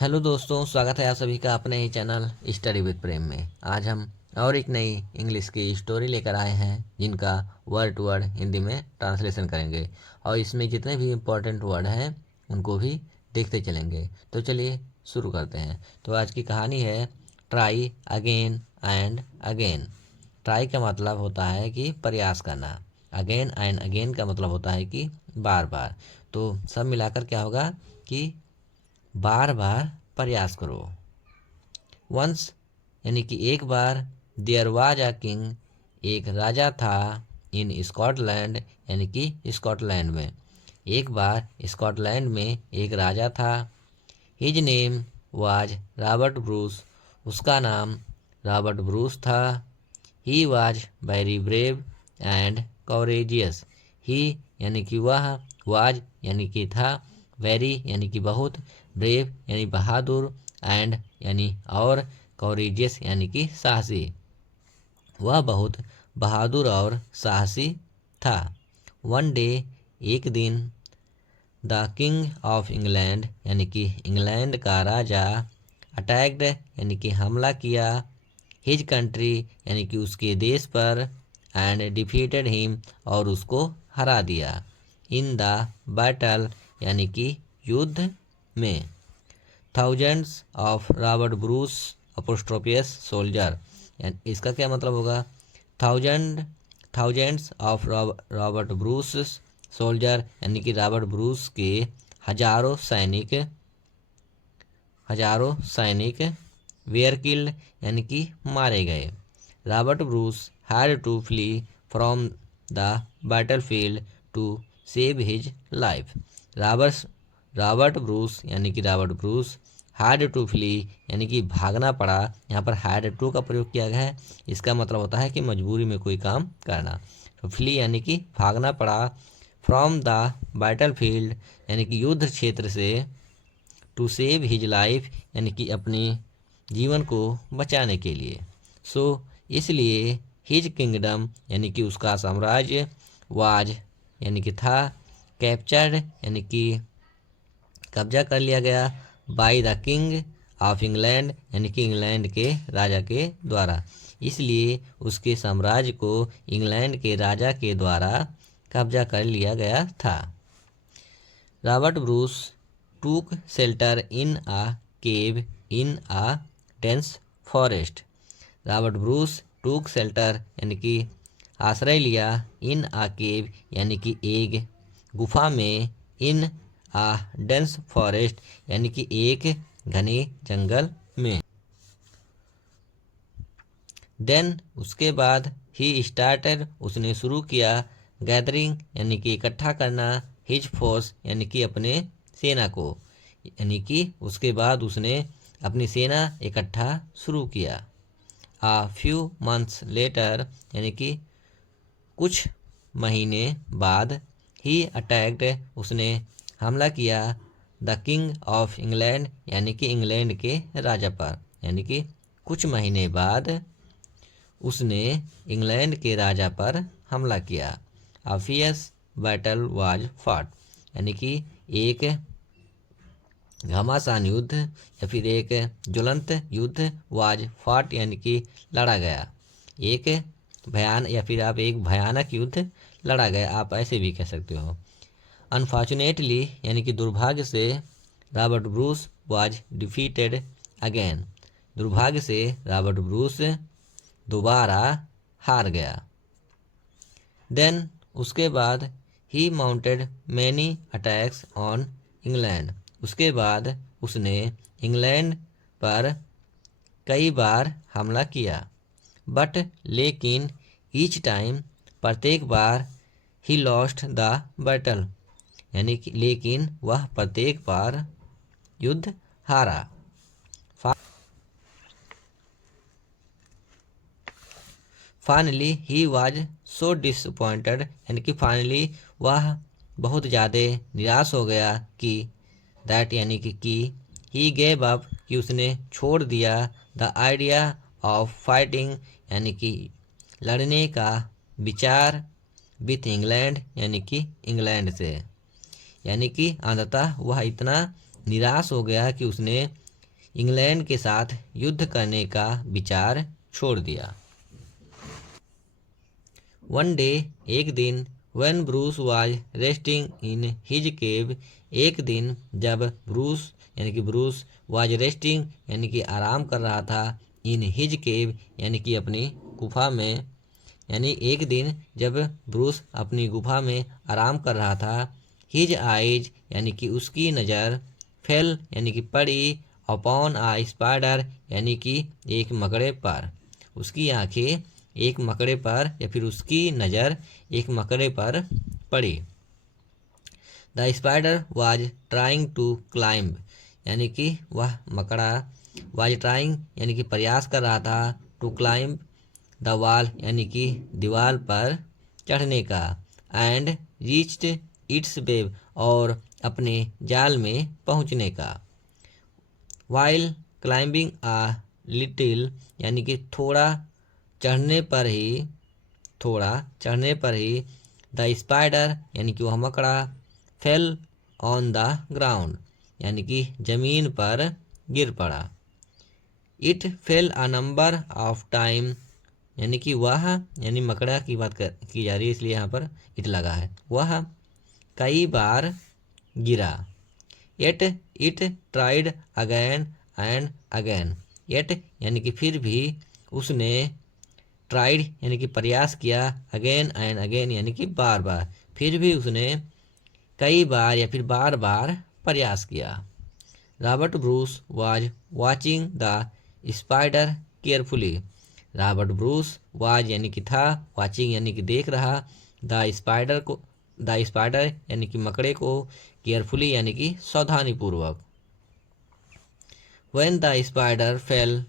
Hello दोस्तों, स्वागत है आप सभी का अपने ही चैनल स्टडी विद प्रेम में। आज हम और एक नई इंग्लिश की स्टोरी लेकर आए हैं जिनका वर्ड टू वर्ड हिंदी में ट्रांसलेशन करेंगे और इसमें जितने भी इम्पोर्टेंट वर्ड हैं उनको भी देखते चलेंगे। तो चलिए शुरू करते हैं। तो आज की कहानी है try again and again. Try का मतलब होता है कि प्रयास करना। अगेन एंड अगेन का मतलब होता है कि बार बार। तो सब मिलाकर क्या होगा कि बार बार प्रयास करो। वंस यानी कि एक बार, देयर वाज अ किंग, एक राजा था, इन स्कॉटलैंड यानी कि स्कॉटलैंड में। एक बार स्कॉटलैंड में एक राजा था। His name was Robert Bruce, उसका नाम रॉबर्ट ब्रूस था। He was very brave and courageous. He यानी कि वह, वाज यानी कि था, वेरी यानी कि बहुत, ब्रेव यानी बहादुर, एंड यानी और, कॉरेजियस यानी कि साहसी। वह बहुत बहादुर और साहसी था। वन डे एक दिन, द किंग ऑफ इंग्लैंड यानी कि इंग्लैंड का राजा, अटैक्ड यानी कि हमला किया, हिज कंट्री यानी कि उसके देश पर, एंड डिफीटेड हिम और उसको हरा दिया, इन द बैटल यानी कि युद्ध में। Thousands of Robert Bruce apostrophe s soldier, इसका क्या मतलब होगा? Thousands of Robert Bruce soldier यानी कि रॉबर्ट ब्रूस के हजारों सैनिक वेयर किल्ड यानी कि मारे गए। Robert Bruce had to flee from the battlefield to save his life. Robert Bruce यानी कि Robert Bruce had to flee यानी कि भागना पड़ा। यहाँ पर हैड टू का प्रयोग किया गया है। इसका मतलब होता है कि मजबूरी में कोई काम करना। तो फ्ली यानी कि भागना पड़ा, फ्रॉम द बैटलफील्ड यानी कि युद्ध क्षेत्र से, टू सेव हिज लाइफ यानी कि अपने जीवन को बचाने के लिए। सो इसलिए हिज किंगडम यानी कि उसका साम्राज्य, वाज यानी कि था, कैप्चर्ड यानी कि कब्जा कर लिया गया, by the king of England यानी कि इंग्लैंड के राजा के द्वारा। इसलिए उसके साम्राज्य को इंग्लैंड के राजा के द्वारा कब्जा कर लिया गया था। Robert Bruce took shelter in a cave in a dense forest. Robert Bruce took shelter यानी कि आश्रय लिया, इन आ केव यानी कि एक गुफा में, इन आ डेंस फॉरेस्ट यानी कि एक घने जंगल में। देन उसके बाद ही स्टार्टेड उसने शुरू किया, गैदरिंग यानी कि इकट्ठा करना, हिज फोर्स यानी कि अपने सेना को, यानी कि उसके बाद उसने अपनी सेना इकट्ठा शुरू किया। आ फ्यू मंथ्स लेटर यानी कि कुछ महीने बाद, ही अटैक्ड उसने हमला किया, द किंग ऑफ इंग्लैंड यानी कि इंग्लैंड के राजा पर, यानी कि कुछ महीने बाद उसने इंग्लैंड के राजा पर हमला किया। A fierce battle was fought यानी कि एक घमासान युद्ध या फिर एक ज्वलंत युद्ध, वाज फॉट यानी कि लड़ा गया। एक या फिर आप एक भयानक युद्ध लड़ा गया, आप ऐसे भी कह सकते हो। अनफॉर्चुनेटली यानी कि दुर्भाग्य से, Robert Bruce was defeated again, दुर्भाग्य से रॉबर्ट ब्रूस दोबारा हार गया। देन उसके बाद, he mounted many attacks on England, उसके बाद उसने इंग्लैंड पर कई बार हमला किया। बट लेकिन ईच टाइम प्रत्येक बार, ही लॉस्ट द बैटल यानी कि लेकिन वह प्रत्येक बार युद्ध हारा। Finally he was so disappointed यानी कि फाइनली वह बहुत ज़्यादा निराश हो गया कि, दैट यानी कि ही गेव अप कि उसने छोड़ दिया, द आइडिया ऑफ फाइटिंग यानी कि लड़ने का विचार, विथ इंग्लैंड यानी कि इंग्लैंड से। यानी कि अंततः वह इतना निराश हो गया कि उसने इंग्लैंड के साथ युद्ध करने का विचार छोड़ दिया। वन डे, एक दिन, when Bruce was resting in his cave, एक दिन जब ब्रूस यानी कि ब्रूस was resting यानी कि आराम कर रहा था, in his cave यानी कि अपनी गुफा में, यानी एक दिन जब ब्रूस अपनी गुफा में आराम कर रहा था, his eyes यानी कि उसकी नज़र, fell यानी कि पड़ी, upon a spider यानी कि एक मकड़े पर, उसकी आंखें एक मकड़े पर या फिर उसकी नज़र एक मकड़े पर पड़ी। The spider was trying to climb यानी कि वह मकड़ा, वाज ट्राइंग यानी कि प्रयास कर रहा था, टू क्लाइंब द वॉल यानी कि दीवार पर चढ़ने का, एंड रीच्ड इट्स वेब और अपने जाल में पहुंचने का। वाइल क्लाइंबिंग आ लिटिल यानी कि थोड़ा चढ़ने पर ही द स्पाइडर यानी कि वह मकड़ा, फेल ऑन द ग्राउंड यानी कि ज़मीन पर गिर पड़ा। It fail a number of time यानी कि वह, यानी मकड़ा की बात की जा रही है इसलिए यहाँ पर इट लगा है, वह कई बार गिरा। Yet it tried again and again, yet यानी कि फिर भी उसने, ट्राइड यानी कि प्रयास किया, अगेन एंड अगेन यानी कि बार बार, फिर भी उसने कई बार या फिर बार बार प्रयास किया। Robert Bruce was watching the spider carefully, Robert Bruce was यानी कि था, वाचिंग यानी कि देख रहा, द स्पाइडर यानी कि मकड़े को, केयरफुली यानी कि सावधानीपूर्वक। When the spider fail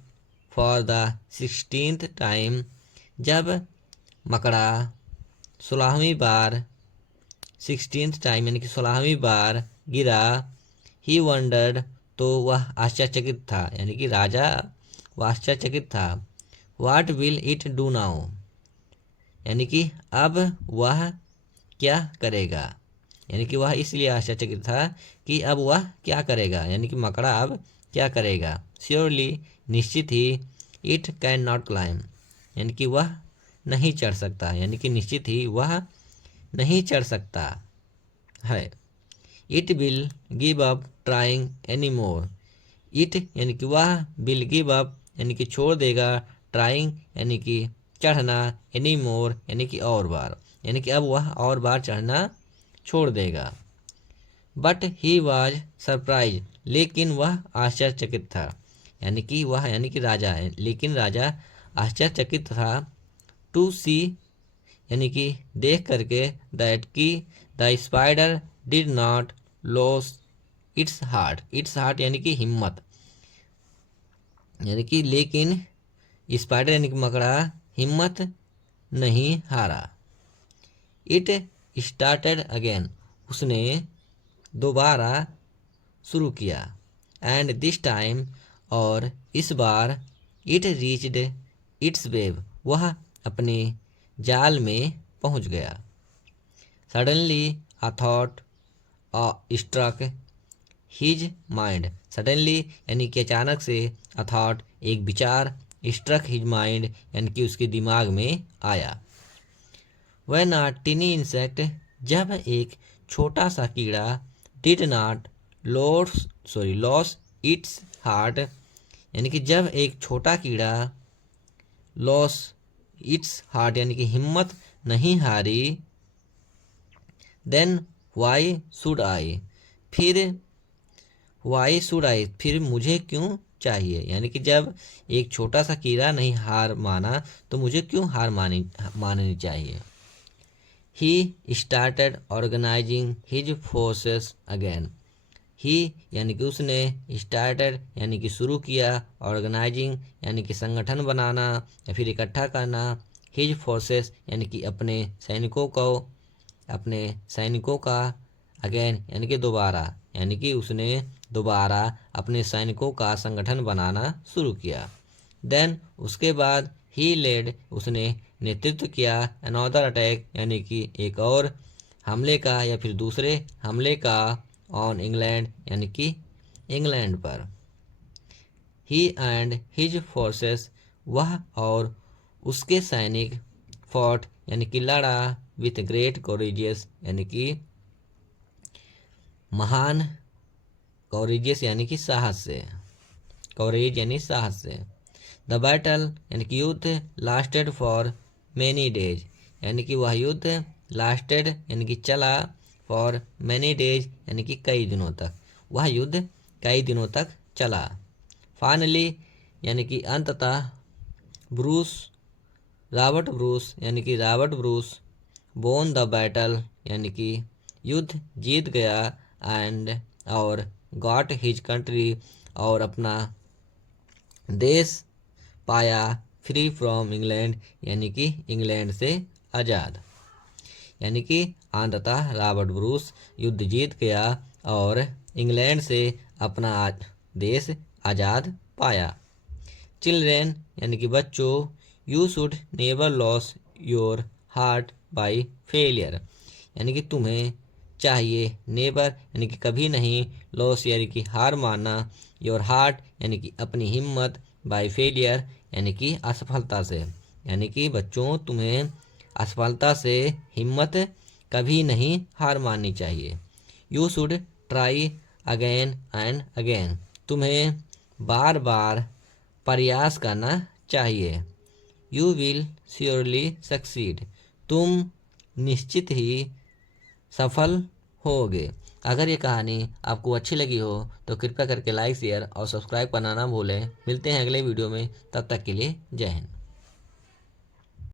for the 16th time, जब मकड़ा 16वीं बार, 16th टाइम यानी कि 16वीं बार गिरा, ही वंडर्ड तो वह आश्चर्यचकित था, यानी कि राजा वह आश्चर्यचकित था। What will it do now यानी कि अब वह क्या करेगा, यानी कि वह इसलिए आश्चर्यचकित था कि अब वह क्या करेगा, यानी कि मकड़ा अब क्या करेगा। श्योरली निश्चित ही, इट कैन नॉट क्लाइम यानी कि वह नहीं चढ़ सकता, यानी कि निश्चित ही वह नहीं चढ़ सकता है। It will give up trying any more, it यानी कि वह, विल गिव अप यानी कि छोड़ देगा, ट्राइंग यानी कि चढ़ना, एनी मोर यानी कि और बार, यानी कि अब वह और बार चढ़ना छोड़ देगा। बट ही वॉज सरप्राइज, लेकिन वह आश्चर्यचकित था, यानी कि वह, यानी कि राजा है, लेकिन राजा आश्चर्यचकित था। टू सी यानी कि देख करके, दैट की the spider did not loss its heart यानी कि हिम्मत, यानी कि लेकिन स्पाइडर यानी कि मकड़ा हिम्मत नहीं हारा। इट स्टार्टेड अगेन, उसने दोबारा शुरू किया, एंड दिस टाइम और इस बार, इट रीच्ड इट्स वेब, वह अपने जाल में पहुंच गया। Suddenly a thought struck his mind, suddenly यानी कि अचानक से, अ थॉट एक विचार, स्ट्रक हिज माइंड यानी कि उसके दिमाग में आया। व्हेन अ टिनी इंसेक्ट, जब एक छोटा सा कीड़ा, did not loss its heart यानी कि जब एक छोटा कीड़ा, लॉस इट्स हार्ट यानी कि हिम्मत नहीं हारी, देन वाई शुड आई, फिर मुझे क्यों चाहिए, यानी कि जब एक छोटा सा कीड़ा नहीं हार माना तो मुझे क्यों हार माननी चाहिए। He started organising his forces again, he यानी कि उसने, स्टार्टेड यानी कि शुरू किया, ऑर्गेनाइजिंग यानी कि संगठन बनाना या फिर इकट्ठा करना, हिज फोर्सेस यानी कि अपने सैनिकों का, अगेन यानी कि दोबारा, यानी कि उसने दोबारा अपने सैनिकों का संगठन बनाना शुरू किया। देन उसके बाद, ही लेड उसने नेतृत्व किया, अनदर अटैक यानी कि एक और हमले का या फिर दूसरे हमले का, ऑन इंग्लैंड यानी कि इंग्लैंड पर। ही एंड हिज फोर्सेस, वह और उसके सैनिक, फॉट यानी कि लड़ा, विथ ग्रेट कोरेजियस यानी कि महान, कोरेजियस यानी कि साहस से, कवरेज यानी साहस से। द बैटल यानी कि युद्ध, लास्टेड फॉर मैनी डेज यानी कि वह युद्ध, लास्टेड यानी कि चला, फॉर मैनी डेज यानी कि कई दिनों तक, वह युद्ध कई दिनों तक चला। फाइनली यानी कि अंततः, ब्रूस, रॉबर्ट ब्रूस यानी कि Robert Bruce, bone the battle यानी कि युद्ध जीत गया, एंड और गॉट हिज कंट्री और अपना देश पाया, फ्री फ्रॉम इंग्लैंड यानी कि इंग्लैंड से आज़ाद। यानी कि अंततः रॉबर्ट ब्रूस युद्ध जीत गया और इंग्लैंड से अपना देश आज़ाद पाया। चिल्ड्रेन यानी कि बच्चों, you should never loss your heart by failure यानी कि तुम्हें चाहिए, नेवर यानी कि कभी नहीं, लॉस यानी कि हार मानना, योर हार्ट यानी कि अपनी हिम्मत, बाय फेलियर यानी कि असफलता से। यानी कि बच्चों तुम्हें असफलता से हिम्मत कभी नहीं हार माननी चाहिए। You should try again and again, तुम्हें बार बार प्रयास करना चाहिए। यू विल श्योरली सक्सीड, तुम निश्चित ही सफल होगे। अगर ये कहानी आपको अच्छी लगी हो तो कृपया करके लाइक, शेयर और सब्सक्राइब करना ना भूलें। मिलते हैं अगले वीडियो में, तब तक के लिए जय हिंद।